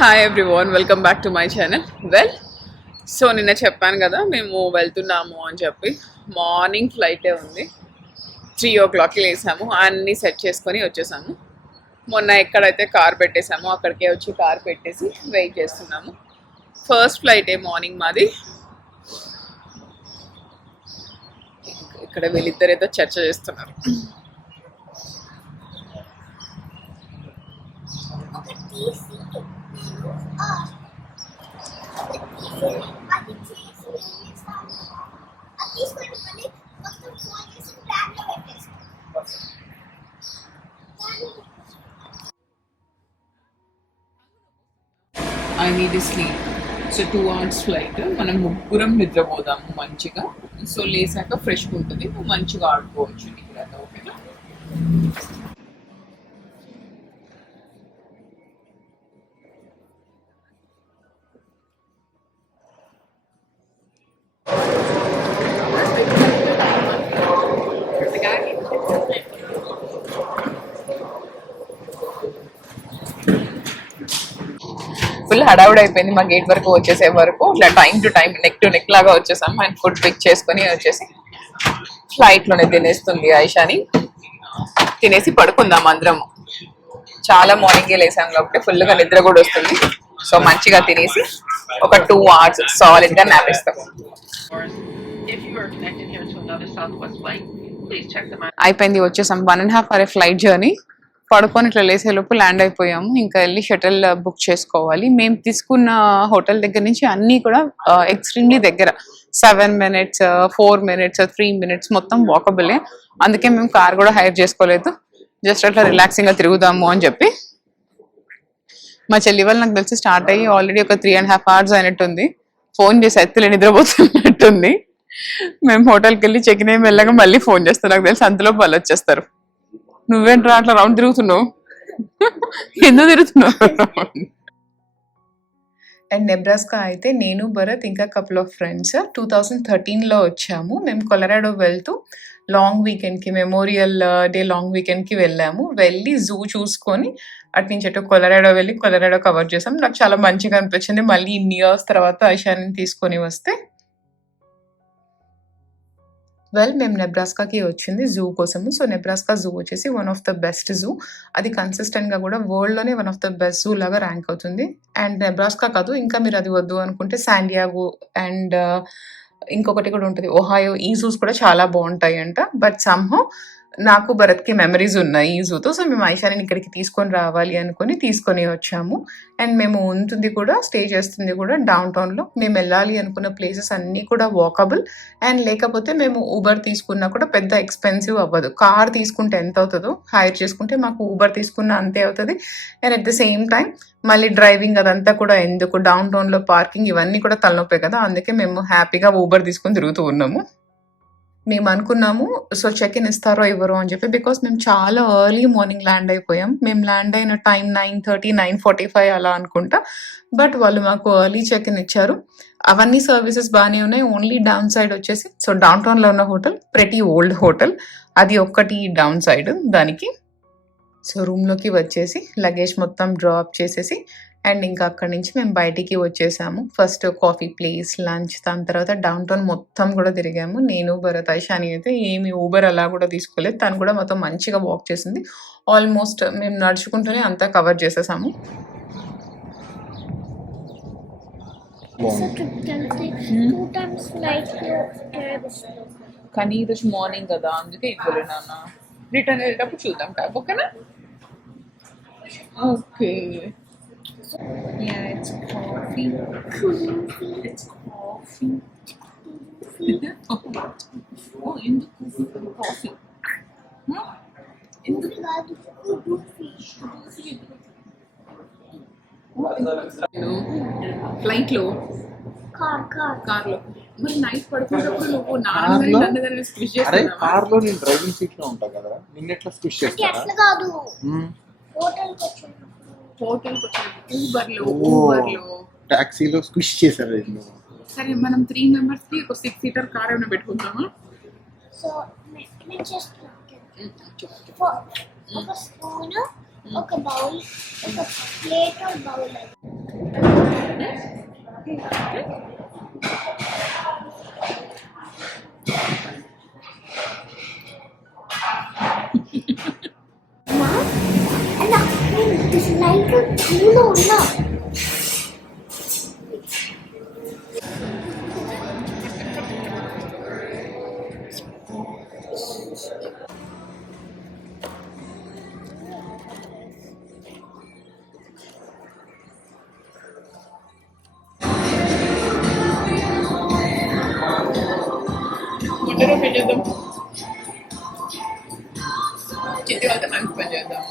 Hi everyone, welcome back to my channel. So నిన్న చెప్పాను కదా మేము వెళ్తున్నాము అని చెప్పి. మార్నింగ్ ఫ్లైటే ఉంది. 3 o'clockకి లేసాము, అన్నీ సెట్ చేసుకొని వచ్చేసాము. మొన్న ఎక్కడైతే కార్ పెట్టేసామో అక్కడికే వచ్చి కార్ పెట్టేసి వెయిట్ చేస్తున్నాము. ఫస్ట్ ఫ్లైటే మార్నింగ్ మాది. ఇక్కడ వీళ్ళిద్దరు ఏదో చర్చ చేస్తున్నారు. I need sleep. So 2 hours flight. మనం ముగ్గురం నిద్రపోదాము మంచిగా. సో లేసాక ఫ్రెష్గా ఉంటుంది, నువ్వు మంచిగా ఆడుకోవచ్చు. నీకు కదా ఓకేనా? ఫుల్ హడావుడ్ అయిపోయింది. మా గేట్ వరకు వచ్చేసే వరకు ఇట్లా time to time neck to neck లాగా వచ్చేసాం. అండ్ ఫుడ్ పిక్ చేసుకుని వచ్చేసి ఫ్లైట్లోనే తినేస్తుంది ఐషాని. తినేసి పడుకుందాం అందరము. చాలా మార్నింగే లేసాం కాబట్టి ఫుల్గా నిద్ర కూడా వస్తుంది. సో మంచిగా తినేసి ఒక 2 hours సాలిడ్గా నాపేస్తాం. అయిపోయింది, వచ్చేసాం. 1.5 hour ఫ్లైట్ జర్నీ. పడుకొని ఇట్లా లేసేలోపు ల్యాండ్ అయిపోయాము. ఇంకా వెళ్ళి షటిల్ బుక్ చేసుకోవాలి. మేము తీసుకున్న హోటల్ దగ్గర నుంచి అన్నీ కూడా ఎక్స్ట్రీమ్లీ దగ్గర. 7 minutes, 4 minutes, 3 minutes మొత్తం వాకబులే. అందుకే మేము కార్ కూడా హైర్ చేసుకోలేదు. జస్ట్ అట్లా రిలాక్సింగ్గా తిరుగుదాము అని చెప్పి. మా చెల్లి వాళ్ళు నాకు తెలిసి స్టార్ట్ అయ్యి ఆల్రెడీ ఒక 3.5 hours అయినట్టుంది. ఫోన్ చేసి ఎత్తులే నిద్రపోతున్నట్టుంది. మేము హోటల్కి వెళ్ళి చెక్ ఇన్ వెళ్ళగా మళ్ళీ ఫోన్ చేస్తాం. నాకు తెలిసి అంతలో వాళ్ళు వచ్చేస్తారు. నువ్వేంట్రా అట్లా రౌండ్ తిరుగుతున్నావు? ఎందుకు తిరుగుతున్నావు? అండ్ నెబ్రాస్కా అయితే నేను, భరత్, ఇంకా కపుల్ ఆఫ్ ఫ్రెండ్స్ 2013లో వచ్చాము. మేము కొలరాడో వెళ్తూ లాంగ్ వీకెండ్కి, మెమోరియల్ డే లాంగ్ వీకెండ్కి వెళ్ళాము. వెళ్ళి జూ చూసుకొని అటు నుంచి అటు కొలరాడో వెళ్ళి కొలరాడో కవర్ చేసాం. నాకు చాలా మంచిగా అనిపించింది. మళ్ళీ ఇన్ని ఇయర్స్ తర్వాత ఐషాని తీసుకొని వస్తే. మేము నెబ్రాస్కాకి వచ్చింది జూ కోసము. సో నెబ్రాస్కా జూ వచ్చేసి one of the best zoo. అది కన్సిస్టెంట్గా కూడా వరల్డ్లోనే one of the best zoo లాగా ర్యాంక్ అవుతుంది. అండ్ నెబ్రాస్కా కాదు, ఇంకా మీరు అది వద్దు అనుకుంటే శాండియాగో అండ్ ఇంకొకటి కూడా ఉంటుంది ఒహాయో. ఈ జూస్ కూడా చాలా బాగుంటాయి అంట. బట్ సమ్హౌ నాకు, భరత్కి మెమరీస్ ఉన్నాయి ఈ జూతో. సో మేము ఐషాని ఇక్కడికి తీసుకొని రావాలి అనుకుని తీసుకొని వచ్చాము. అండ్ మేము ఉంటుంది కూడా, స్టే చేస్తుంది కూడా డౌన్ టౌన్లో. మేము వెళ్ళాలి అనుకున్న ప్లేసెస్ అన్నీ కూడా వాకబుల్. అండ్ లేకపోతే మేము ఊబర్ తీసుకున్నా కూడా పెద్ద ఎక్స్పెన్సివ్ అవ్వదు. కార్ తీసుకుంటే ఎంత అవుతుందో హైర్ చేసుకుంటే మాకు ఊబర్ తీసుకున్న అంతే అవుతుంది. And at the same time మళ్ళీ డ్రైవింగ్ అదంతా కూడా ఎందుకు, డౌన్ టౌన్లో పార్కింగ్ ఇవన్నీ కూడా తలనొప్పే కదా. అందుకే మేము హ్యాపీగా ఊబర్ తీసుకొని తిరుగుతూ ఉన్నాము. మేము అనుకున్నాము సో చెక్ ఇన్ ఇస్తారో ఇవ్వరో అని చెప్పి. బికాస్ మేము చాలా ఎర్లీ మార్నింగ్ ల్యాండ్ అయిపోయాం. మేము ల్యాండ్ అయిన టైం 9:30, 9:45 అలా అనుకుంటా. బట్ వాళ్ళు మాకు ఎర్లీ చెక్ ఇన్ ఇచ్చారు. అవన్నీ సర్వీసెస్ బాగానే ఉన్నాయి. ఓన్లీ డౌన్ సైడ్ వచ్చేసి, సో డౌన్ టౌన్లో ఉన్న హోటల్ ప్రెటీ ఓల్డ్ హోటల్, అది ఒక్కటి డౌన్ సైడ్ దానికి. సో రూమ్లోకి వచ్చేసి లగేజ్ మొత్తం డ్రాప్ చేసేసి అండ్ ఇంకా అక్కడి నుంచి మేము బయటికి వచ్చేసాము. ఫస్ట్ కాఫీ ప్లేస్, లంచ్, దాని తర్వాత డౌన్ టౌన్ మొత్తం కూడా తిరిగాము. నేను, భరత్, ఐషాని అయితే ఏమి ఊబర్ అలా కూడా తీసుకోలేదు. తను కూడా మొత్తం మంచిగా వాక్ చేసింది. ఆల్మోస్ట్ మేము నడుచుకుంటూనే అంతా కవర్ చేసేసాము. కానీ ఈరోజు మార్నింగ్ కదా, అందుకే ఇవ్వలే నాన్న. రిటర్న్ వెళ్ళేటప్పుడు చూద్దాం కదా, ఓకేనా? Okay. Yeah, it's coffee. It's coffee. Oh, in the coffee. In the flight లో, కార్ లో. మరి నైట్ పడుకున్నప్పుడు నువ్వు నాన్న స్విచ్ చేస్తావు. కార్ లో నేను డ్రైవింగ్ సీట్ లో ఉంటా కదా, నిన్న ఎట్లా స్విచ్ చేస్తాను? హోటల్కి వచ్చి ఊబర్లో టాక్సీలో స్క్విష్ చేశారు. సరే, మనం 3 members ఒక 6-seater కార్ ఏమైనా పెట్టుకుంటామా? సో నేను చేస్తున్నాను. ఒక స్పూన్, ఒక బౌల్, ఒక ప్లేట్, బౌల్. చిట్టి వాళ్ళతో టైం స్పెండ్ చేద్దాం.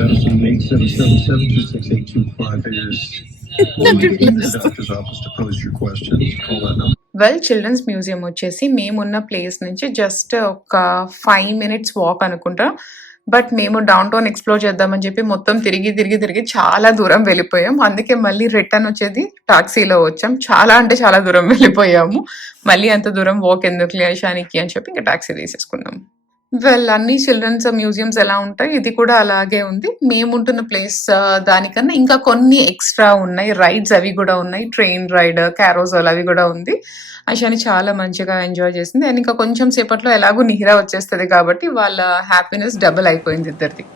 Medicine 877-726-8258 is the doctor's office to pose your questions. Call that number. Well children's museum వచ్చేసి మేమున్న ప్లేస్ నుంచి జస్ట్ ఒక 5 minutes వాక్ అనుకుంటా. బట్ మేము డౌన్ టౌన్ ఎక్స్ప్లోర్ చేద్దామని చెప్పి మొత్తం తిరిగి తిరిగి తిరిగి చాలా దూరం వెళ్ళిపోయాం. అందుకే మళ్ళీ రిటర్న్ వచ్చేది టాక్సీలో వచ్చాం. చాలా అంటే చాలా దూరం వెళ్ళిపోయాము. మళ్ళీ అంత దూరం వాక్ ఎందుకులే ఐషానికి అని చెప్పి ఇంకా టాక్సీ తీసేసుకున్నాం. వెల్ అన్ని చిల్డ్రన్స్ మ్యూజియంస్ ఎలా ఉంటాయి ఇది కూడా అలాగే ఉంది. మేముంటున్న ప్లేస్ దానికన్నా ఇంకా కొన్ని ఎక్స్ట్రా ఉన్నాయి. రైడ్స్ అవి కూడా ఉన్నాయి. ట్రైన్ రైడ్, క్యారోజల్ అవి కూడా ఉంది. ఐషాని చాలా మంచిగా ఎంజాయ్ చేసింది. అండ్ ఇంకా కొంచెం సేపట్లో ఎలాగో నిహిరా వచ్చేస్తుంది కాబట్టి వాళ్ళ హ్యాపీనెస్ డబుల్ అయిపోయింది ఇద్దరిది.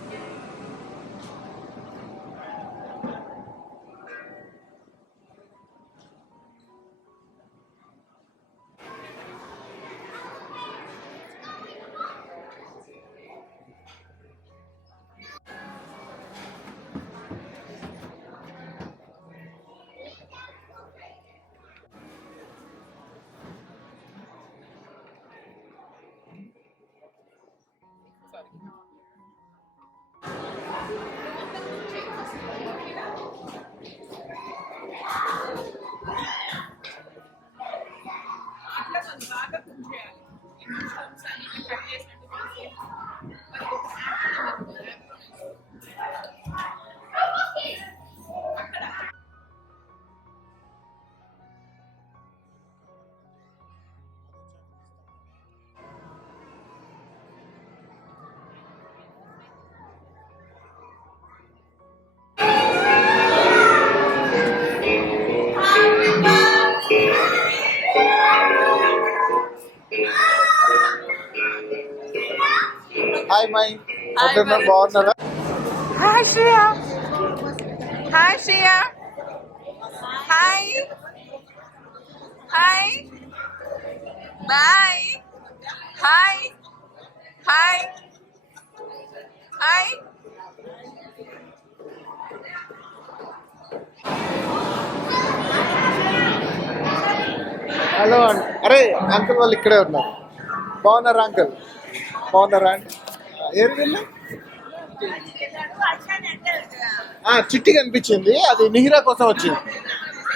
హాయ్ మై బాగున్నారా? Hi Shreya, hi Shreya, hi hi bye, hi hi hi. Hello అరే అంకుల్ వాళ్ళు ఇక్కడే ఉన్నారు. బాగున్నారా అంకుల్? బాగున్నారా అండి? ఏరు వెళ్ళి చిట్టి కనిపించింది, అది నిహిరా కోసం వచ్చింది.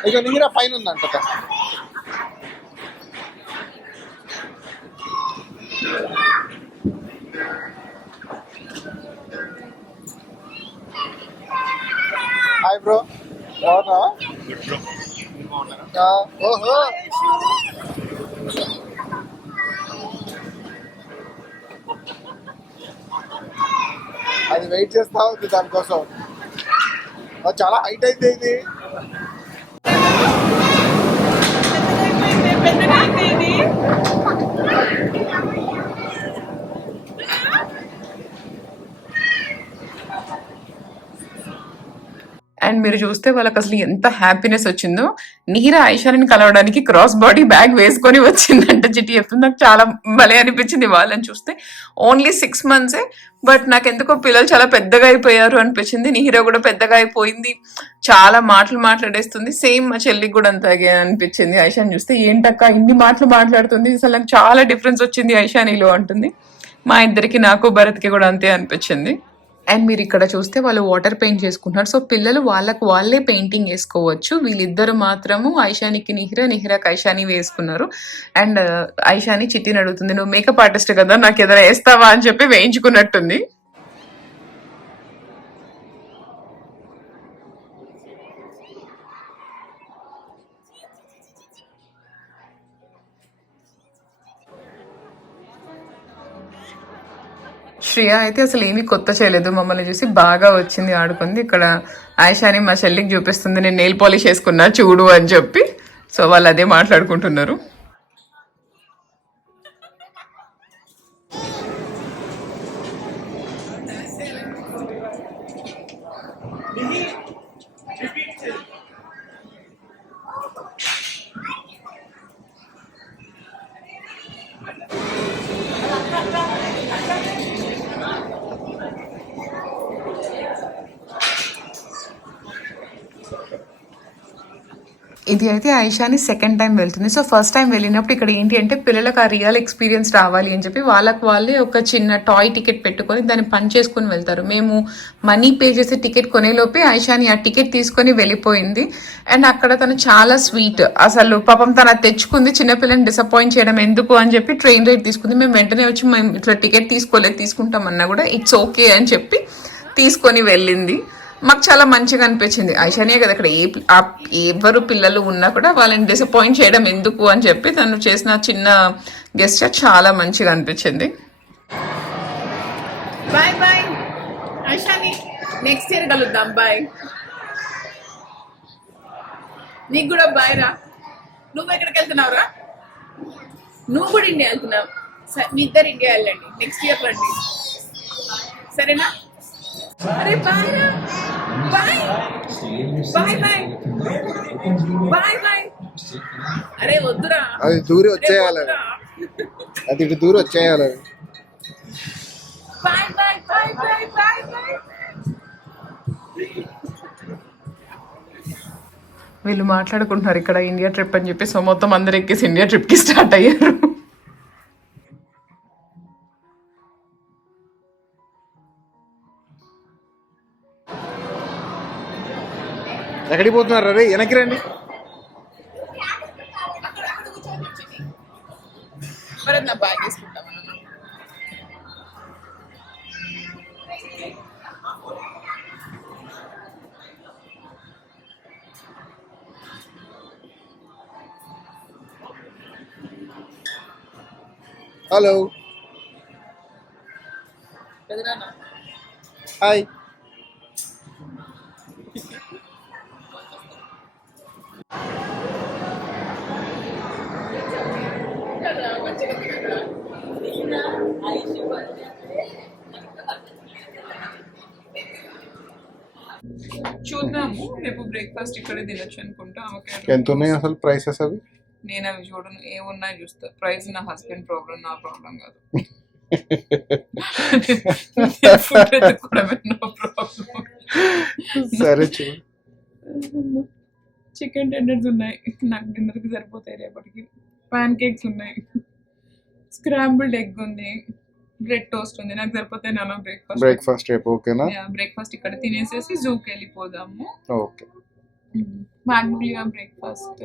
ఇక నిహిరా పైన ఉందంట. హాయ్ బ్రో, బాగున్నా? ఓహో అది వెయిట్ చేస్తా ఉంది దానికోసం. చాలా హైట్ అయితే ఇది. అండ్ మీరు చూస్తే వాళ్ళకి అసలు ఎంత హ్యాపీనెస్ వచ్చిందో. నిహిరా ఐషాని కలవడానికి క్రాస్ బాడీ బ్యాగ్ వేసుకొని వచ్చిందంట. చిట్టి చెప్తుంది. నాకు చాలా భలే అనిపించింది వాళ్ళని చూస్తే. ఓన్లీ 6 months, బట్ నాకు ఎందుకో పిల్లలు చాలా పెద్దగా అయిపోయారు అనిపించింది. నిహిరా కూడా పెద్దగా అయిపోయింది, చాలా మాటలు మాట్లాడేస్తుంది. సేమ్ మా చెల్లికి కూడా అంతాగే అనిపించింది ఐషాని చూస్తే. ఏంటక్క ఇన్ని మాటలు మాట్లాడుతుంది, అసలు నాకు చాలా డిఫరెన్స్ వచ్చింది ఐషానిలో అంటుంది. మా ఇద్దరికి, నాకు భరత్కి కూడా అంతే అనిపించింది. అండ్ మీరు ఇక్కడ చూస్తే వాళ్ళు వాటర్ పెయింట్ చేసుకుంటున్నారు. సో పిల్లలు వాళ్ళకు వాళ్ళే పెయింటింగ్ వేసుకోవచ్చు. వీళ్ళిద్దరు మాత్రము ఐషానికి నిహిరా, నిహిరాకి ఐషాని వేసుకున్నారు. అండ్ ఐషాని చిట్టిని అడుగుతుంది, నువ్వు మేకప్ ఆర్టిస్ట్ కదా, నాకు ఏదైనా వేస్తావా అని చెప్పి వేయించుకున్నట్టుంది. శ్రియ అయితే అసలు ఏమీ కొత్త చేయలేదు, మమ్మల్ని చూసి బాగా వచ్చింది, ఆడుకుంది. ఇక్కడ ఆయిషాని మా చెల్లికి చూపిస్తుంది, నేను నెయిల్ పాలిష్ వేసుకున్నా చూడు అని చెప్పి. సో వాళ్ళు అదే మాట్లాడుకుంటున్నారు. ఇది అయితే ఆయిషాని సెకండ్ టైం వెళ్తుంది. సో ఫస్ట్ టైం వెళ్ళినప్పుడు ఇక్కడ ఏంటి అంటే పిల్లలకు ఆ రియల్ ఎక్స్పీరియన్స్ రావాలి అని చెప్పి వాళ్ళకి వాళ్ళే ఒక చిన్న టాయ్ టికెట్ పెట్టుకొని దాన్ని పని చేసుకుని వెళ్తారు. మేము మనీ పే చేసి టికెట్ కొనేలోపే ఆయిషాని ఆ టికెట్ తీసుకొని వెళ్ళిపోయింది. అండ్ అక్కడ తను చాలా స్వీట్, అసలు పాపం తను అది తెచ్చుకుంది, చిన్నపిల్లని డిసప్పాయింట్ చేయడం ఎందుకు అని చెప్పి ట్రైన్ రైడ్ తీసుకుంది. మేము వెంటనే వచ్చి మేము ఇట్లా టికెట్ తీసుకుంటామన్నా కూడా ఇట్స్ ఓకే అని చెప్పి తీసుకొని వెళ్ళింది. మాకు చాలా మంచిగా అనిపించింది. ఐషానియే కదా అక్కడ ఎవరు పిల్లలు ఉన్నా కూడా వాళ్ళని డిసప్పాయింట్ చేయడం ఎందుకు అని చెప్పి తను చేసిన చిన్న గెస్చర్ చాలా మంచిగా అనిపించింది. Bye bye Aishani, next year కలుద్దాం. బాయ్. నీకు కూడా బాయ్ రా. నువ్వు ఎక్కడికి వెళ్తున్నావురా? నువ్వు కూడా ఇండియా వెళ్తున్నావు. మీ ఇద్దరు ఇండియా వెళ్ళండి, నెక్స్ట్ ఇయర్ రండి, సరేనా? అరే బాయ్ రా. Bye bye bye bye bye. అరే వద్దురా, అది దూరి వచ్చేయాలి, అది ఇటు దూరి వచ్చేయాలి. Bye bye bye bye bye bye. వీళ్ళు మాట్లాడుకుంటున్నారు ఇక్కడ ఇండియా ట్రిప్ అని చెప్పి. సో మొత్తం అందరు ఎక్కేసి ఇండియా ట్రిప్ కి స్టార్ట్ అయ్యారు. ఎక్కడికి పోతున్నారు? అరే వెనక్కి రండి. Hello hi. చూద్దాము, రేపు బ్రేక్ఫాస్ట్ ఇక్కడే తినొచ్చు అనుకుంటా. ఎంత ఉన్నాయి అసలు ప్రైసెస్ అవి? నేను అవి చూడను, ఏమున్నాయి చూస్తా. ప్రైస్ నా హస్బెండ్ ప్రాబ్లం, నా ప్రాబ్లం కాదు. సరే చూడు. చికెన్ టెండర్స్ ఉన్నాయి, నాకు డిన్నర్కి సరిపోతాయి రేపటికి. పాన్ కేక్స్ ఉన్నాయి, స్క్రాంబుల్డ్ ఎగ్ ఉంది, బ్రెడ్ టోస్ట్ ఉంది, నాకు సరిపోతాయి. నాన్న బ్రేక్ఫాస్ట్ రేపు ఓకేనా? బ్రేక్ఫాస్ట్ ఇక్కడ తినేసేసి జూకి వెళ్ళిపోదాము. ఓకే. మాగ్నోలియా బ్రేక్ఫాస్ట్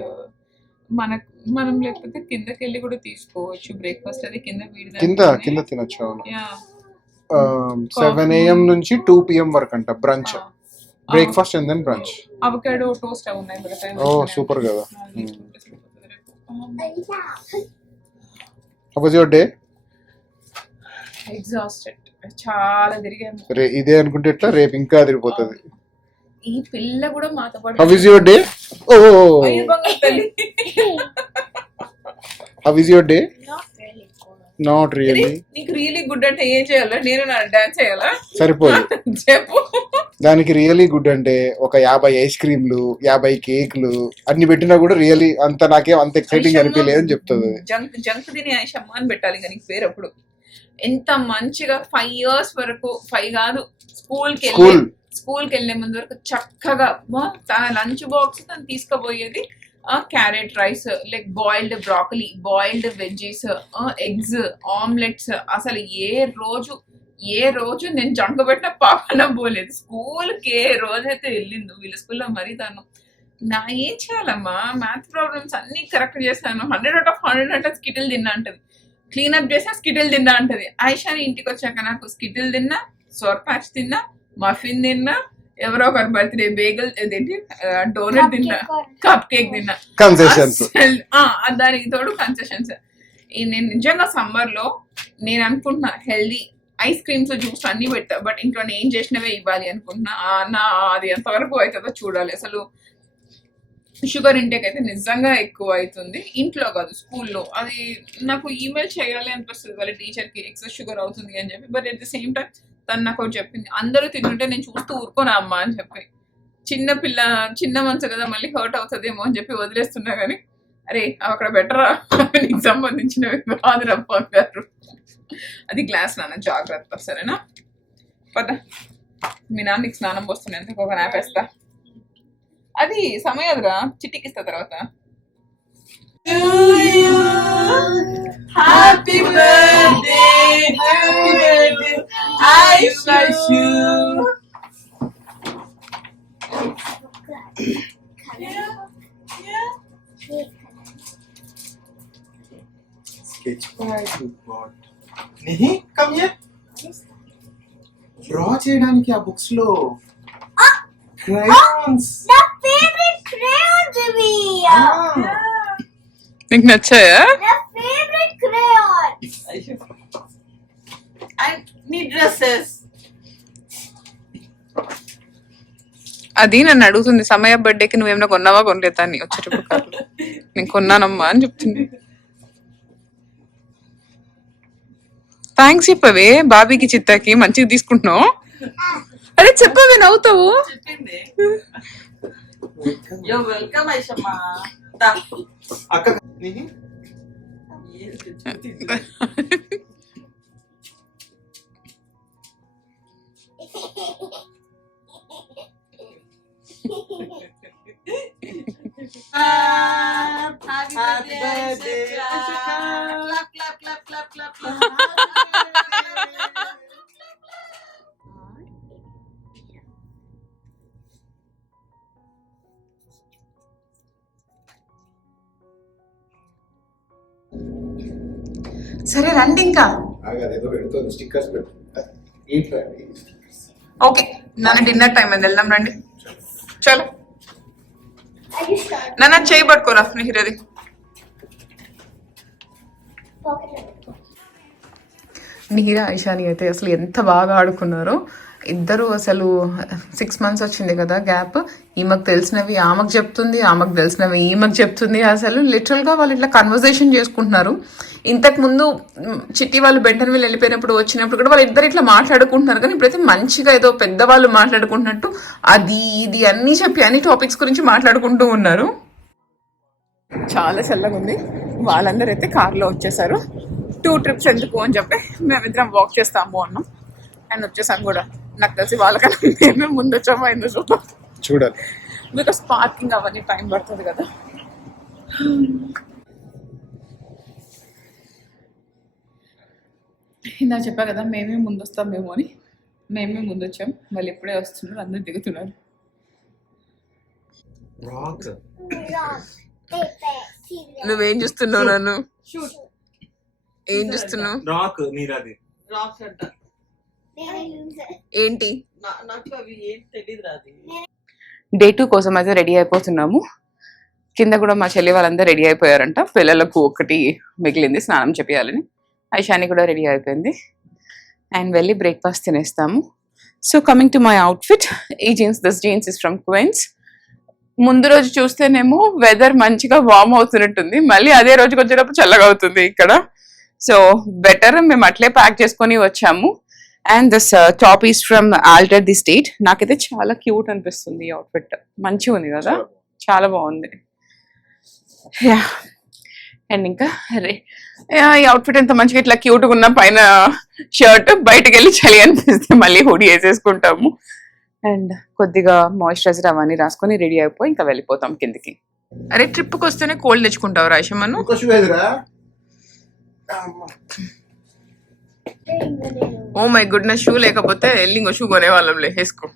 మనం లేకపోతే కిందకి వెళ్ళి కూడా తీసుకోవచ్చు బ్రేక్ఫాస్ట్. అది కింద కింద తినొచ్చు. 7 AM నుంచి 2 PM వరకు అంట brunch. Breakfast and then brunch. Avocado toast అవి ఉన్నాయి. ఓ సూపర్ కదా. How was your day? Exhausted, చాలా తిరిగాము. ఇదే అనుకుంటే ఎట్లా, రేపు ఇంకా అదిరిపోతుంది. ఈ పిల్ల కూడా మాతో పాటు. How is your day? Oh how is your day? Not really. నీకు రియల్లీ గుడ్ అంటే ఏం చేయాలా? నేను నా డాన్స్ చేయాలా? సరిపోదు చెప్పు. దానికి రియల్లీ గుడ్ అంటే ఒక 50 ఐస్ క్రీమ్లు, 50 కేక్లు అన్ని పెట్టినా కూడా రియల్లీ అంత నాకేం అంత ఎక్సైటింగ్ అనిపించలేదని చెప్తుంది. జంక్ తిని ఐషమ్మ అని పెట్టాలి కానీ పేరు అప్పుడు. ఎంత మంచిగా 5 years వరకు, 5 కాదు, స్కూల్కి వెళ్ళే ముందు వరకు చక్కగా తన లంచ్ బాక్స్ తను తీసుకుపోయేది carrot rice, like boiled broccoli, boiled veggies, eggs, omelettes. అసలు ఏ రోజు నేను జంక పెట్టిన పాపన పోలేదు. స్కూల్కి ఏ రోజైతే వెళ్ళిందో వీళ్ళ స్కూల్లో మరీ తను ఏం చేయాలమ్మా, మ్యాథ్స్ ప్రాబ్లమ్స్ అన్ని కరెక్ట్ చేస్తాను, 100 out of 100 అంటే స్కిటిల్ తిన్నా అంటది, క్లీనప్ చేసినా స్కిటిల్ తిన్నా అంటది. ఆయిషాని ఇంటికి వచ్చాక నాకు స్కిటిల్ తిన్నా, సోర్ ప్యాచ్ తిన్నా, మఫిన్ తిన్నా, ఎవరో ఒకరి బర్త్డే బేగల్ అదేంటి డోనట్ తిన్నా, కప్ కేక్ తిన్నా. దానికి తోడు కన్సెషన్స్. నేను నిజంగా సమ్మర్ లో నేను అనుకుంటున్నా హెల్దీ ఐస్ క్రీమ్స్ జ్యూస్ అన్ని పెట్టా. బట్ ఇంట్లో నేను చేసినవే ఇవ్వాలి అనుకుంటున్నా. అది ఎంతవరకు అవుతుందో చూడాలి. అసలు షుగర్ ఇంటేక్ అయితే నిజంగా ఎక్కువ అవుతుంది. ఇంట్లో కాదు, స్కూల్లో. అది నాకు ఈమెయిల్ చేయాలి అనిపిస్తుంది వాళ్ళ టీచర్కి, ఎక్సెస్ షుగర్ అవుతుంది అని చెప్పి. But at the same time తను నాకు ఒకటి చెప్పింది, అందరూ తింటుంటే నేను చూస్తూ ఊరుకోనా అమ్మా అని చెప్పి. చిన్న మనసు కదా, మళ్ళీ హర్ట్ అవుతుందేమో అని చెప్పి వదిలేస్తున్నా. కానీ అరే అక్కడ బెటరా, నీకు సంబంధించినవి కాదు రప్ప గారు. అది గ్లాస్ నాన్న, జాగ్రత్త సరేనా. పద, మీ నాన్నకి స్నానం పోస్తుంది, ఎంత ఒక నాపేస్తా. అది సమయదురా, చిట్టికి ఇస్తా తర్వాత. Happy birthday Aishu. Sketch pad you got. Nehi, come here. Draw చేయడానికి ఆ బుక్స్ లో crayons. నా ఫేవరెట్ crayons ఇవి. నీకు నచ్చాయా? నా ఫేవరెట్ crayon. అండ్ నీ డ్రెస్సెస్. అది నన్ను అడుగుతుంది, సమయ బర్త్డేకి నువ్వేమైనా కొన్నావా కొనలేదా అని వచ్చేటప్పుడు కార్లో. నేను కొన్నానమ్మా అని చెప్తుంది. థ్యాంక్స్ చెప్పవే బాబీకి, చిత్తాకి మంచిగా తీసుకుంటున్నావు. అరే చెప్పవే, నవ్వుతావు. చెప్పింది. యో వెల్కమ్ ఐషమ్మ. అక్క నెహి happy birthday clap clap clap clap clap clap. సరే రండి ఇంకా. అదేదో పెడుతుంది స్టిక్కర్స్ పెట్టు. ఏంట్రా ఓకే నాన్న, డిన్నర్ టైం అయింది, వెళ్దాం రండి. చలో నాన్న, చేయి పట్టుకోరా మిహిరది. మిహిరా ఐషాని అయితే అసలు ఎంత బాగా ఆడుకున్నారో ఇద్దరు. అసలు 6 months వచ్చింది కదా గ్యాప్. ఈమెకు తెలిసినవి ఆమెకు చెప్తుంది, ఆమెకు తెలిసినవి ఈమెకు చెప్తుంది. అసలు లిటరల్గా వాళ్ళు ఇట్లా కన్వర్జేషన్ చేసుకుంటున్నారు. ఇంతకు ముందు చిట్టి వాళ్ళు బెంటన్విల్ వెళ్ళిపోయినప్పుడు వచ్చినప్పుడు కూడా వాళ్ళు ఇద్దరు ఇట్లా మాట్లాడుకుంటున్నారు. కానీ ఇప్పుడైతే మంచిగా ఏదో పెద్దవాళ్ళు మాట్లాడుకుంటున్నట్టు అది ఇది అన్నీ చెప్పి అన్ని టాపిక్స్ గురించి మాట్లాడుకుంటూ ఉన్నారు. చాలా చల్లగా ఉంది. వాళ్ళందరూ అయితే కార్లో వచ్చేసారు. 2 trips ఎందుకు అని చెప్పి మేమిద్దరం వాక్ చేస్తాము అన్నాం. అండ్ వచ్చేసాం కూడా. నాకు తెలిసి వాళ్ళకన్నా మేమే ముందు వచ్చామో ఎందుకు చూడాలి, బికాస్ పార్కింగ్ అవన్నీ టైం పడుతుంది కదా. ఇందా చెప్పా కదా మేమే ముందు వస్తామేమో అని. మేమే ముందు వచ్చాం, వాళ్ళు ఇప్పుడే వస్తున్నారు, అందరు దిగుతున్నారు. నువ్వేం చూస్తున్నావు నన్ను? ఏం చూస్తున్నావు? రాక్ నీరది రాక్ అంట. ఏంటి? నాకు అవి ఏం తెలియదు రాది. Day 2 కోసం అయితే రెడీ అయిపోతున్నాము. కింద కూడా మా చెల్లి వాళ్ళందరూ రెడీ అయిపోయారంట. పిల్లలకు ఒకటి మిగిలింది స్నానం చేయాలని. ఐషాని కూడా రెడీ అయిపోయింది. అండ్ వెళ్ళి బ్రేక్ఫాస్ట్ తినేస్తాము. So coming to my outfit, ఈ jeans, this jeans is from Queens. ముందు రోజు చూస్తేనేమో వెదర్ మంచిగా వార్మ్ అవుతున్నట్టుంది, మళ్ళీ అదే రోజుకి వచ్చేటప్పుడు చల్లగా అవుతుంది ఇక్కడ. సో బెటర్ మేము అట్లే ప్యాక్ చేసుకొని వచ్చాము. And this top is from Altar'd State. నాకైతే చాలా క్యూట్ అనిపిస్తుంది ఈ అవుట్ఫిట్, మంచిగా ఉంది కదా, చాలా బాగుంది. అండ్ ఇంకా ఈ అవుట్ఫిట్ ఎంత మంచిగా ఇట్లా క్యూట్గా ఉన్న పైన షర్ట్, బయటకు వెళ్ళి చలి అనిపిస్తే మళ్ళీ హుడీ వేసేసుకుంటాము. అండ్ కొద్దిగా మాయిశ్చరైజర్ అవన్నీ రాసుకొని రెడీ అయిపోయి ఇంకా వెళ్ళిపోతాం కిందికి. అరే ట్రిప్కి వస్తేనే కోల్డ్ తెచ్చుకుంటావు రాయషమ్మను? ఓ మై గుడ్నెస్, షూ లేకపోతే వెళ్ళి ఇంకో షూ కొనేవాళ్ళంలే, వేసుకో.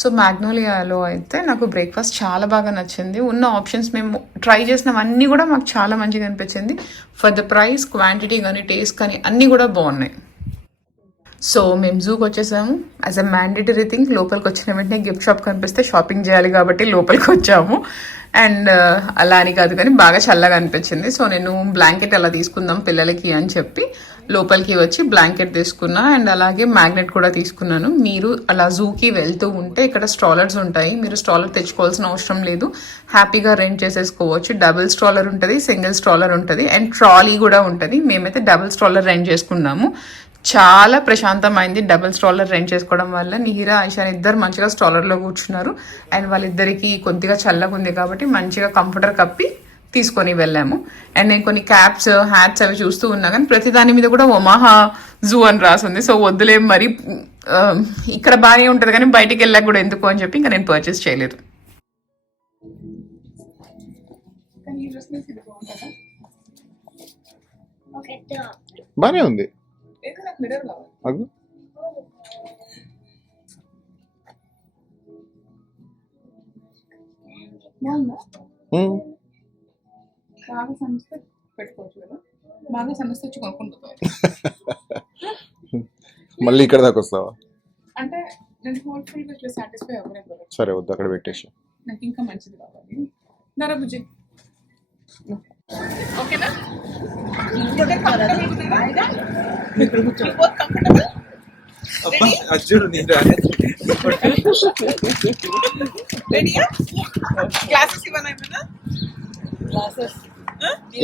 సో మ్యాగ్నోలియాలో అయితే నాకు బ్రేక్ఫాస్ట్ చాలా బాగా నచ్చింది. ఉన్న ఆప్షన్స్ మేము ట్రై చేసినవన్నీ కూడా మాకు చాలా మంచిగా అనిపించింది. ఫర్ ద ప్రైస్, క్వాంటిటీ కానీ టేస్ట్ కానీ అన్నీ కూడా బాగున్నాయి. సో మేము జూకి వచ్చేసాము. యాజ్ అ మ్యాండేటరీ థింగ్ లోపలికి వచ్చిన వెంటనే గిఫ్ట్ షాప్ కనిపిస్తే షాపింగ్ చేయాలి కాబట్టి లోపలికి వచ్చాము. అండ్ అలా అని కాదు కానీ బాగా చల్లగా అనిపించింది. సో నేను బ్లాంకెట్ అలా తీసుకుందాం పిల్లలకి అని చెప్పి లోపలికి వచ్చి బ్లాంకెట్ తీసుకున్నా. అండ్ అలాగే మ్యాగ్నెట్ కూడా తీసుకున్నాను. మీరు అలా జూకి వెళ్తూ ఉంటే ఇక్కడ స్ట్రాలర్స్ ఉంటాయి. మీరు స్ట్రాలర్ తెచ్చుకోవాల్సిన అవసరం లేదు, హ్యాపీగా రెంట్ చేసేసుకోవచ్చు. డబుల్ స్ట్రాలర్ ఉంటుంది, సింగిల్ స్ట్రాలర్ ఉంటుంది, అండ్ ట్రాలీ కూడా ఉంటుంది. మేమైతే డబుల్ స్ట్రాలర్ రెంట్ చేసుకున్నాము. చాలా ప్రశాంతమైంది డబుల్ స్ట్రాలర్ రెంట్ చేసుకోవడం వల్ల. నిహిరా ఐషాన్ ఇద్దరు మంచిగా స్ట్రాలర్లో కూర్చున్నారు. అండ్ వాళ్ళిద్దరికి కొద్దిగా చల్లగా ఉంది కాబట్టి మంచిగా కంఫర్టర్ కప్పి తీసుకొని వెళ్ళాము. అండ్ నేను కొన్ని క్యాప్స్, హ్యాట్స్ అవి చూస్తూ ఉన్నా కానీ ప్రతి దాని మీద కూడా ఒమాహా జూ అని రాసింది. సో వద్దులే మరి, ఇక్కడ బాగానే ఉంటుంది కానీ బయటికి వెళ్ళాక కూడా ఎందుకు అని చెప్పి ఇంకా నేను పర్చేస్ చేయలేదు. బానే ఉంది. అగు బాగా సమస్య పెట్టుకోవచ్చు కదా, బాగా సమస్య వచ్చి కొనుక్కుంటున్నారు. మళ్ళీ ఇక్కడ దాకా వస్తావా? అంటే నేను హోల్ఫుల్గా ఇట్లా సాటిస్ఫై అవ్వలేదు. సరే వద్దు, అక్కడ పెట్టేసి. నాకు ఇంకా మంచిది కావాలి. ధర బుజ్జి ఓకేనా?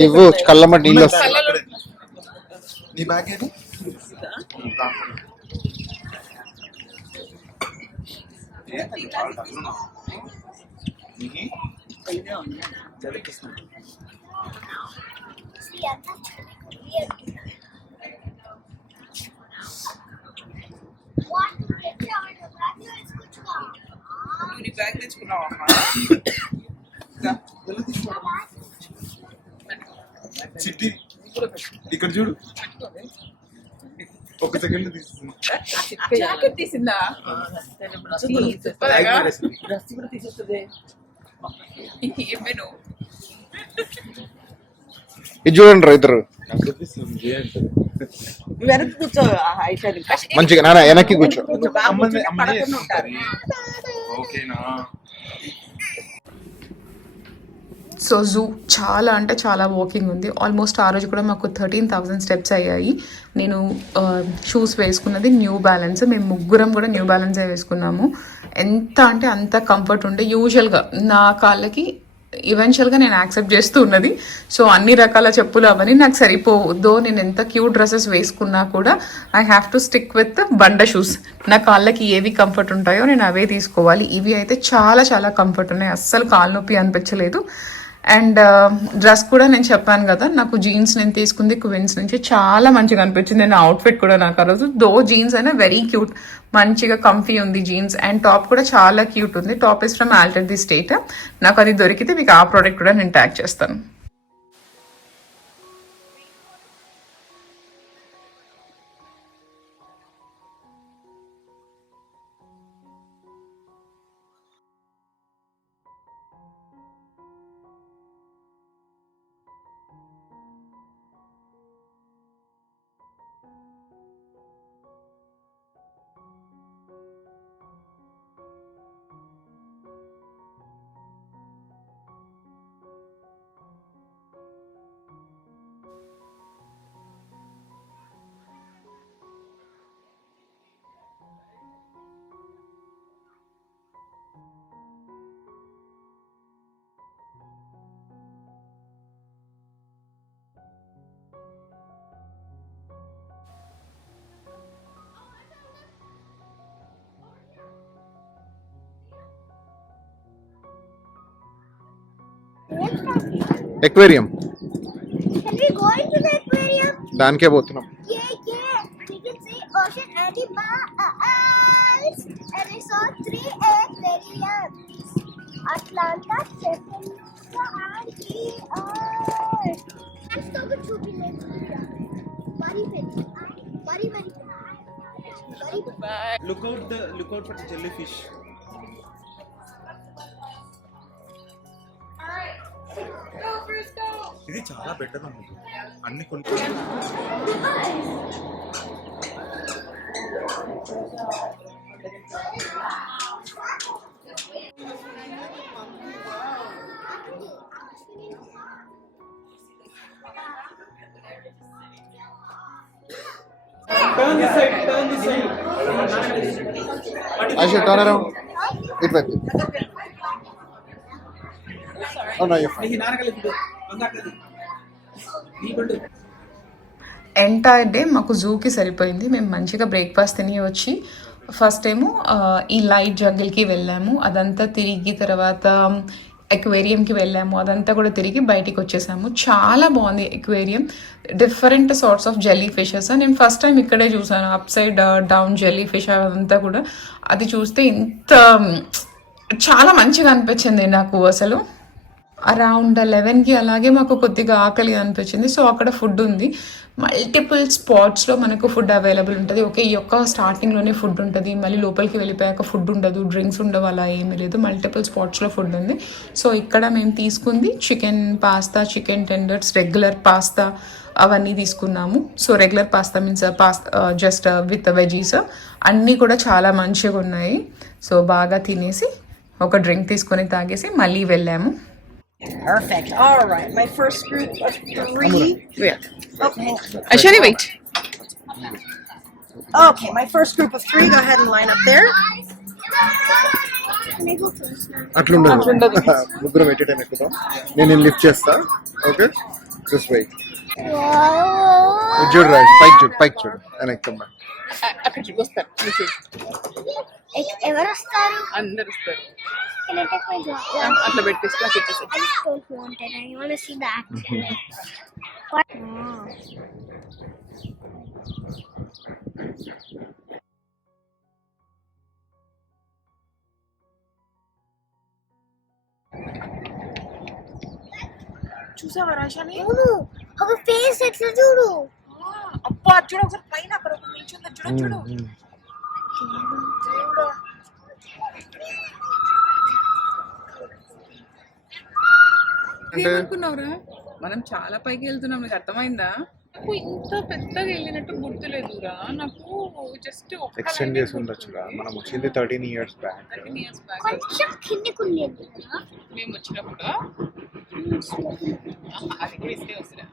ఇవ్వు కళ్ళమ్మ నీళ్ళు వస్తాయి. బ్యాగ్ తెచ్చుకున్నావా? చిట్టి ఇక్కడ చూడు, ఒక సెకండ్ తీస్తుంది. జాకెట్ తీసిందా? ఇది చూడండి రైతురు వెనక్కి కూర్చో, మంచిగా. నాన్న వెనక్కి కూర్చో. ఓకేనా? సో జూ చాలా అంటే చాలా వాకింగ్ ఉంది. ఆల్మోస్ట్ ఆ రోజు కూడా మాకు 13,000 స్టెప్స్ అయ్యాయి. నేను షూస్ వేసుకున్నది న్యూ బ్యాలెన్స్. మేము ముగ్గురం కూడా న్యూ బ్యాలెన్సే వేసుకున్నాము. ఎంత అంటే అంత కంఫర్ట్ ఉండే. యూజువల్గా నా కాళ్ళకి ఈవెన్చువల్గా నేను యాక్సెప్ట్ చేస్తూ ఉన్నది. సో అన్ని రకాల చెప్పులు అవన్నీ నాకు సరిపోదో నేను ఎంత క్యూట్ డ్రెస్సెస్ వేసుకున్నా కూడా I have to stick with బండ షూస్. నా కాళ్ళకి ఏవి కంఫర్ట్ ఉంటాయో నేను అవే తీసుకోవాలి. ఇవి అయితే చాలా చాలా కంఫర్ట్ ఉన్నాయి, అస్సలు కాలు నొప్పి అనిపించలేదు. అండ్ డ్రెస్ కూడా నేను చెప్పాను కదా, నాకు జీన్స్ నేను తీసుకుంది క్విన్స్ నుంచి, చాలా మంచిగా అనిపించింది. నేను అవుట్ఫిట్ కూడా నాకు ఆ రోజు దో జీన్స్ అయినా వెరీ క్యూట్, మంచిగా కంఫీ ఉంది జీన్స్. అండ్ టాప్ కూడా చాలా క్యూట్ ఉంది. Top is from Altar'd State. నాకు అది దొరికితే మీకు ఆ ప్రోడక్ట్ కూడా నేను ట్యాగ్ చేస్తాను. Aquarium. Can we go into the aquarium? దానికే పోతున్నాం. Yeah. We can see ocean animals. And I saw 3 aquariums. Atlanta, Chattanooga, and here. Let's go to Jubilant. Very. Look out for the jellyfish. ఇది చాలా better అన్నమాట. అన్ని కొన్ని Turn this side, turn this side. Aisha, turn around. ఇటువైపు. Oh, no, you're fine. ఈ నారగలి food అందాకది ఈ బండు entire day మాకు జూకి సరిపోయింది. మేము మంచిగా బ్రేక్ఫాస్ట్ తిని వచ్చి ఫస్ట్ ఏమో ఈ లైట్ జంగిల్కి వెళ్ళాము. అదంతా తిరిగి తర్వాత ఎక్వేరియంకి వెళ్ళాము. అదంతా కూడా తిరిగి బయటికి వచ్చేసాము. చాలా బాగుంది aquarium. Different sorts of jellyfishes. నేను ఫస్ట్ టైం ఇక్కడే చూసాను upside down jellyfish అదంతా కూడా. అది చూస్తే ఇంత చాలా మంచిగా అనిపించింది నాకు. అసలు అరౌండ్ 11కి అలాగే మాకు కొద్దిగా ఆకలి అనిపించింది. సో అక్కడ ఫుడ్ ఉంది. మల్టిపుల్ స్పాట్స్లో మనకు ఫుడ్ అవైలబుల్ ఉంటుంది. ఓకే, ఈ యొక్క స్టార్టింగ్లోనే ఫుడ్ ఉంటుంది, మళ్ళీ లోపలికి వెళ్ళిపోయాక ఫుడ్ ఉండదు, డ్రింక్స్ ఉండవు, అలా ఏమీ లేదు. మల్టిపుల్ స్పాట్స్లో ఫుడ్ ఉంది. సో ఇక్కడ మేము తీసుకుంది chicken pasta, chicken tenders, regular pasta అవన్నీ తీసుకున్నాము. So regular pasta means pasta just with veggies అన్నీ కూడా చాలా మంచిగా ఉన్నాయి. సో బాగా తినేసి ఒక డ్రింక్ తీసుకొని తాగేసి మళ్ళీ వెళ్ళాము. Perfect. All right. My first group of 3. Yeah. Oh, hang on. Ashwini, wait. Okay, my first group of 3. Go ahead and line up there. Can I go first now? అట్లుండదు. ముగ్గురం at time ఎక్కుతాం. నేను lift చేస్తా. Okay, just wait. చూడు right, పైకి చూడు and ఎక్కుతాం. అక్కడ చూస్తారు ఎవరు వస్తారు? అందరు వస్తారు. Can I take my job? అట్లా పెట్టేసి నాకు ఇచ్చేసి. I just don't want it. I want to see the action. What? చూసావా రాశాని? చూడు, ఒక ఫేస్ ఎట్లా చూడు. అబ్బా చూడు ఒకసారి పైన అక్కడ ఒక నిల్చుంది చూడు చూడు. దేవుడా. ఏమనుకున్నావురా? మనం చాలా పైకి వెళ్తున్నాం. నీకు అర్థమైందా? నాకు ఇంత పెద్దగా వెళ్ళినట్టు గుర్తులేదురా. నాకు జస్ట్ ఎక్స్టెండ్ చేసి ఉండొచ్చు. మనం వచ్చింది 13 years బ్యాక్. కొంచెం కిందికి ఉండేది కదా. మేము వచ్చినప్పుడు అది కూడా ఇస్తే వస్తురా.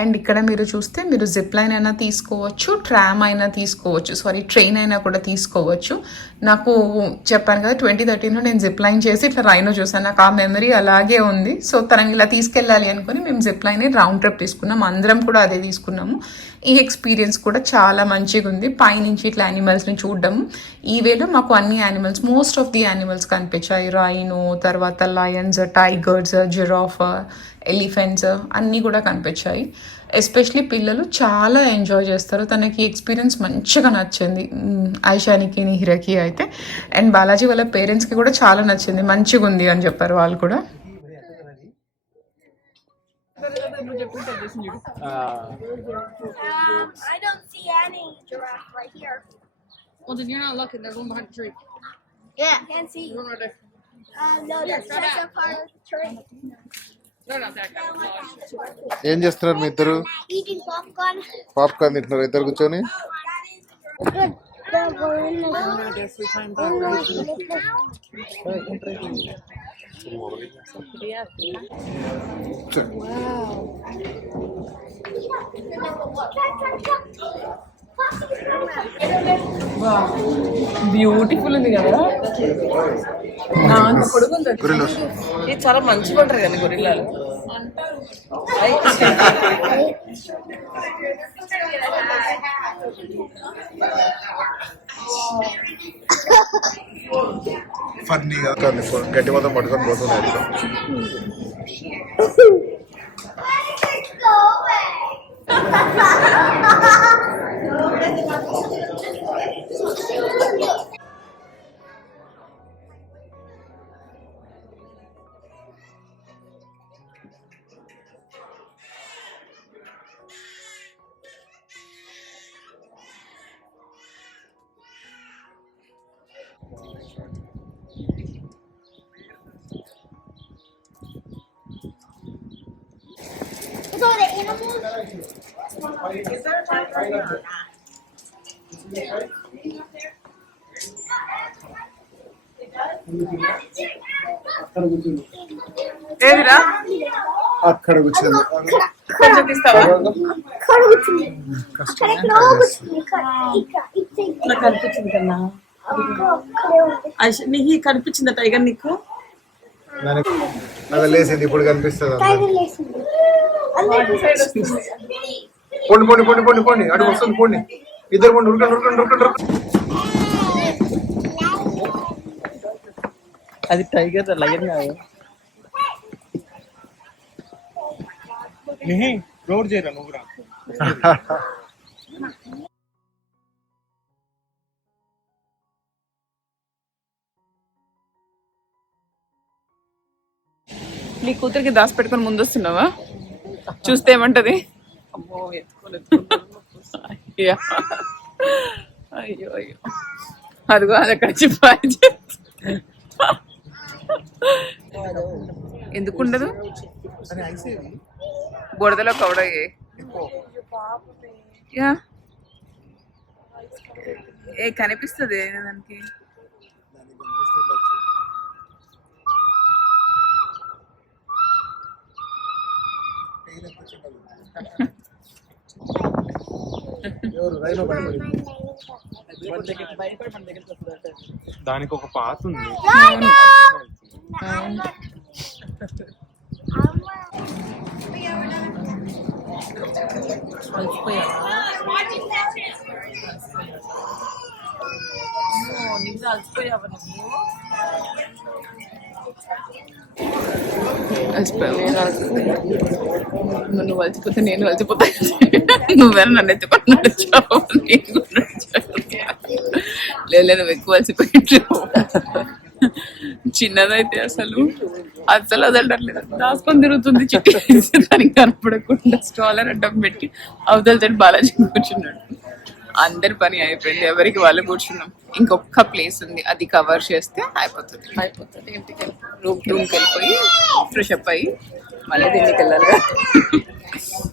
అండ్ ఇక్కడ మీరు చూస్తే మీరు జిప్ లైన్ అయినా తీసుకోవచ్చు, ట్రామ్ అయినా తీసుకోవచ్చు, ట్రైన్ అయినా కూడా తీసుకోవచ్చు. నాకు చెప్పాను కదా 2013లో నేను జిప్ లైన్ చేసి ఇట్లా రైనో చూసాను. నాకు ఆ మెమరీ అలాగే ఉంది. సో తనని ఇలా తీసుకెళ్ళాలి అనుకుని మేము జిప్ లైన్ రౌండ్ ట్రిప్ తీసుకున్నాం. అందరం కూడా అదే తీసుకున్నాము. ఈ ఎక్స్పీరియన్స్ కూడా చాలా మంచిగా ఉంది. పైనుంచి ఇట్లా యానిమల్స్ని చూడడం. ఈ వేలో మాకు అన్ని animals, most of the animals కనిపించాయి. రైనో, తర్వాత లయన్స్, టైగర్స్, జిరాఫ్, ఎలిఫెంట్స్ అన్నీ కూడా కనిపించాయి. ఎస్పెషలీ పిల్లలు చాలా ఎంజాయ్ చేస్తారు. తనకి ఎక్స్పీరియన్స్ మంచిగా నచ్చింది, ఐషానికి, హిరకి అయితే. అండ్ బాలాజీ వాళ్ళ పేరెంట్స్కి కూడా చాలా నచ్చింది, మంచిగా ఉంది అని చెప్పారు వాళ్ళు కూడా. I don't see any giraffe right here. Well, then you're not looking. There's one behind the tree. Yeah, can't see. One right there. No, that's a part of the tree. No, not that guy. ఏం చేస్తున్నారు మీ ఇద్దరు? Eating popcorn. Popcorn తింటున్నారు ఇద్దరు కూర్చొని. Good. They're going to Do a free time beautiful ఉంది కదా. అంత పొడుగు ఉంది. ఇది చాలా మంచిగా ఉంటారు కదా గొరిల్లాలు. ఫన్నీగా గట్టి మొత్తం పట్టుకొని పోతున్నారు. So the animals. Is there a tiger right here or not? ఏదిరా అక్కడ కూర్చొని కొంచెం తీస్తావా అక్కడ కూర్చుంది. అక్కడ ఎక్కడో కూర్చుంది. ఇక్కడ నాకు కనిపించింది కన్నా. నీకు కనిపించిందా టైగర్ నీకు? అది లేసింది ఇప్పుడు కనిపిస్తుంది. టైగర్ లేసింది. పోండి పోండి పోండి పోండి పోండి అడుగు వస్తుంది పోండి ఇద్దరు పోండి ఉరకండి ఉరకండి ఉరకండి. అది టైగర్ లయన్ కాదు. రోడ్ చేయరా నువ్వు రా. నీ కూతురికి దాచి పెట్టుకొని ముందు వస్తున్నావా? చూస్తే ఏమంటది? అమ్మో ఎత్తుకోలేదు. అయ్యో అయ్యో అయ్యో అదిగో అది అక్కడ చెప్పాలి. ఎందుకు ఉండదు? బురదలో కవడయ్యే. యా ఏ కనిపిస్తుంది దానికి. దానికి ఒక పాత ఉంది. నిజం అలసిపోయావా నువ్వు? నువ్వు వలిచిపోతే నేను వలిచిపోతా. నువ్వేనా నన్ను ఎత్తుకొని నడిచావు? లేదు నువ్వు ఎక్కువ వలిసిపోయావు. చిన్నదైతే అసలు వదలట్లేదు, దాచుకొని తిరుగుతుంది. చిట్టి దానికి కనపడకుండా స్టాలర్ అడ్డం పెట్టి అవతల తోటి బాలాజీ కూర్చున్నాడు. అందరి పని అయిపోయింది, ఎవరికి వాళ్ళు కూర్చున్నాం. ఇంకొక ప్లేస్ ఉంది, అది కవర్ చేస్తే అయిపోతుంది. ఇంటికి రూమ్కి వెళ్ళిపోయి ఫ్రెష్ అప్ అయ్యి మళ్ళీ దీనికి వెళ్ళాలి.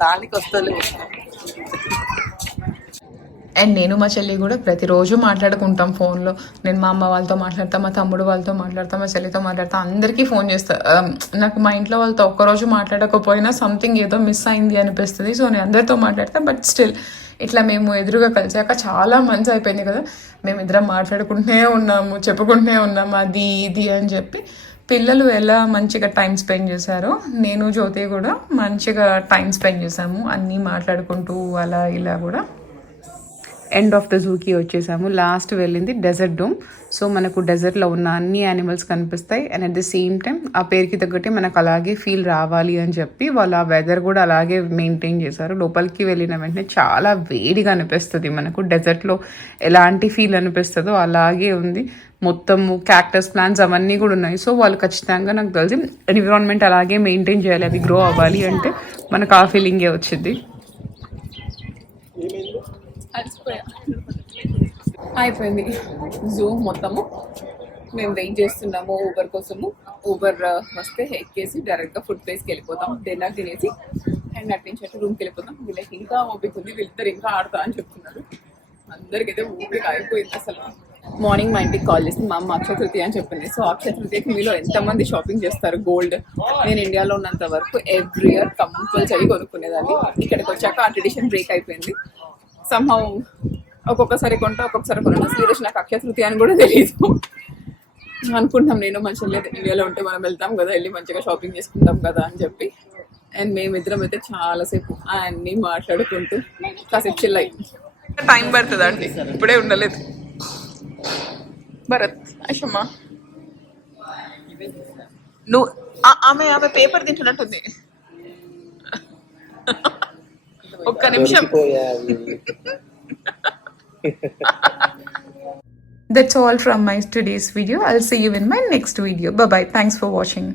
దానికి వస్తుంది. అండ్ నేను మా చెల్లి కూడా ప్రతిరోజు మాట్లాడుకుంటాం ఫోన్లో. నేను మా అమ్మ వాళ్ళతో మాట్లాడతా, మా తమ్ముడు వాళ్ళతో మాట్లాడతా, మా చెల్లితో మాట్లాడతా, అందరికీ ఫోన్ చేస్తా. నాకు మా ఇంట్లో వాళ్ళతో ఒక్కరోజు మాట్లాడకపోయినా సంథింగ్ ఏదో మిస్ అయింది అనిపిస్తుంది. సో నేను అందరితో మాట్లాడతా. బట్ స్టిల్ ఇట్లా మేము ఎదురుగా కలిసాక చాలా మంచి అయిపోయింది కదా. మేమిద్దరం మాట్లాడుకుంటూనే ఉన్నాము, చెప్పుకుంటూనే ఉన్నాము అది ఇది అని చెప్పి. పిల్లలు ఎలా మంచిగా టైం స్పెండ్ చేశారో నేను జ్యోతి కూడా మంచిగా టైం స్పెండ్ చేసాము, అన్నీ మాట్లాడుకుంటూ అలా ఇలా కూడా. ఎండ్ ఆఫ్ ద జూకి వచ్చేసాము. లాస్ట్ వెళ్ళింది డెజర్ట్ డోమ్. సో మనకు డెజర్ట్లో ఉన్న అన్ని యానిమల్స్ కనిపిస్తాయి. And at the same time ఆ పేరుకి తగ్గట్టే మనకు అలాగే ఫీల్ రావాలి అని చెప్పి వాళ్ళు ఆ వెదర్ కూడా అలాగే మెయింటైన్ చేశారు. లోపలికి వెళ్ళిన వెంటనే చాలా వేడిగా అనిపిస్తుంది. మనకు డెజర్ట్లో ఎలాంటి ఫీల్ అనిపిస్తుందో అలాగే ఉంది. మొత్తము క్యాక్టస్ ప్లాంట్స్ అవన్నీ కూడా ఉన్నాయి. సో వాళ్ళు ఖచ్చితంగా నాకు తెలిసి ఎన్విరాన్మెంట్ అలాగే మెయింటైన్ చేయాలి, అది గ్రో అవ్వాలి అంటే మనకు ఆ ఫీలింగే వచ్చింది. అయిపోయింది జూ మొత్తము. మేము వెయిట్ చేస్తున్నాము ఊబర్ కోసము. ఊబర్ వస్తే ఎక్కేసి డైరెక్ట్గా ఫుడ్ ప్లేస్కి వెళ్ళిపోతాం, డిన్నర్ తినేసి అండ్ అటు నుంచి అటు రూమ్కి వెళ్ళిపోతాం. వీళ్ళకి ఇంకా ఓపిక ఉంది, వీళ్ళిద్దరు ఇంకా ఆడతా అని చెప్తున్నారు. అందరికైతే ఓపిక అయిపోయింది అసలు. మార్నింగ్ మా ఇంటికి కాల్ చేసి మా అమ్మ అక్షయ తృతీయ అని చెప్పింది. సో అక్షయ తృతీయకి మీలో ఎంతమంది షాపింగ్ చేస్తారు గోల్డ్? నేను ఇండియాలో ఉన్నంత వరకు ఎవ్రీ ఇయర్ కంపల్సరీ కొనుక్కునేదాన్ని. ఇక్కడికి వచ్చాక ఆ ట్రెడిషన్ బ్రేక్ అయిపోయింది. సంహౌ ఒక్కొక్కసారి కొంటా, ఒక్కొక్కసారి కొన్నా. సీరియస్ నాకు అక్షయ తృతీయ అని కూడా తెలియదు. అనుకుంటాం నేను మంచిగా లేదు, ఇండియాలో ఉంటే మనం వెళ్తాం కదా, వెళ్ళి మంచిగా షాపింగ్ చేసుకుంటాం కదా అని చెప్పి. అండ్ మేమిద్దరం అయితే చాలాసేపు అన్నీ మాట్లాడుకుంటూ కాసేపు చిల్ అయ్యి. టైం పడుతుంది అండి, ఇప్పుడే ఉండలేదు. భరత్ అయ్యమ్మా నువ్వు ఆమె పేపర్ తింటున్నట్టుంది. ఒక్క నిమిషం. That's all from my today's video. I'll see you in my next video. Bye bye. Thanks for watching.